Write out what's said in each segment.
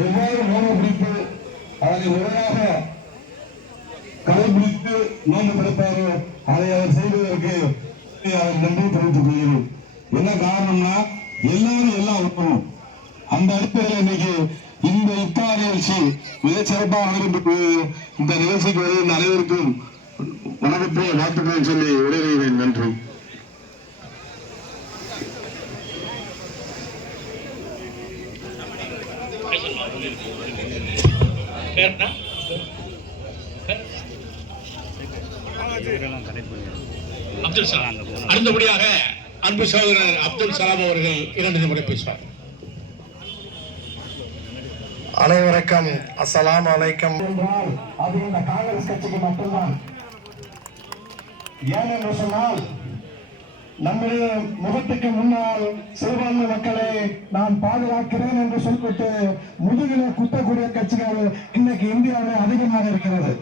எவ்வாறு நோன்பு பிடிப்பு அதனை முறையாக கடைபிடித்து நோன்பு பிடிப்பாரோ அதை அவர் செய்வதற்கு நன்றி தெரிவித்துக் கொள்கிறேன். என்ன காரணம்னா எல்லாரும் எல்லாம் இருக்கணும். அந்த அடிப்படையில் இன்னைக்கு இந்த இஃப்தார் நிகழ்ச்சி மிக சிறப்பாக நடைபெற்று இந்த நிகழ்ச்சிக்கு வருகின்ற அனைவருக்கும் வணக்கத்தை வாழ்த்துக்களை சொல்லி விடைபெறுகிறேன். நன்றி. அப்துல் சலாம். அடுத்தபடியாக அன்பு சகோதரர் அப்துல் சலாம் அவர்கள் 2 முறை பேசுவார். அனைவருக்கும் அஸ்ஸலாமு அலைக்கும். அது இந்த காங்கிரஸ் கட்சிக்கு மட்டும்தான். ஏனென்று சொன்னால் நம்முடைய முகத்துக்கு முன்னால் சிறுபான்மை மக்களை நான் பாதுகாக்கிறேன் என்று சொல்லிவிட்டு முதுகில குத்தக்கூடிய கட்சிகள் இன்னைக்கு இந்தியாவில் அதிகமாக இருக்கிறது.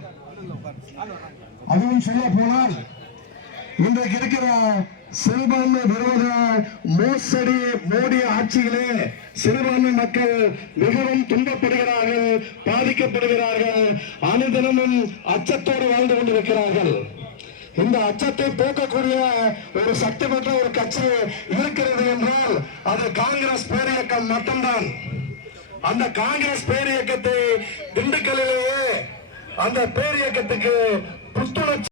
அதுவும் சொல்ல போனால் இன்றைக்கு இருக்கிற சிறுபான்மை விரோத மோசடி மோடி ஆட்சியிலே சிறுபான்மை மக்கள் மிகவும் துன்பப்படுகிறார்கள், பாதிக்கப்படுகிறார்கள், அனுதினமும் அச்சத்தோடு வாழ்ந்து கொண்டிருக்கிறார்கள். இந்த அச்சத்தை போக்கக்கூடிய ஒரு சக்தி பெற்ற ஒரு கட்சி இருக்கிறது என்றால் அது காங்கிரஸ் பேரியக்கம் மட்டும்தான். அந்த காங்கிரஸ் பேரியக்கத்தை திண்டுக்கல்லிலேயே அந்த பேரியக்கத்துக்கு புத்துணர்ச்சி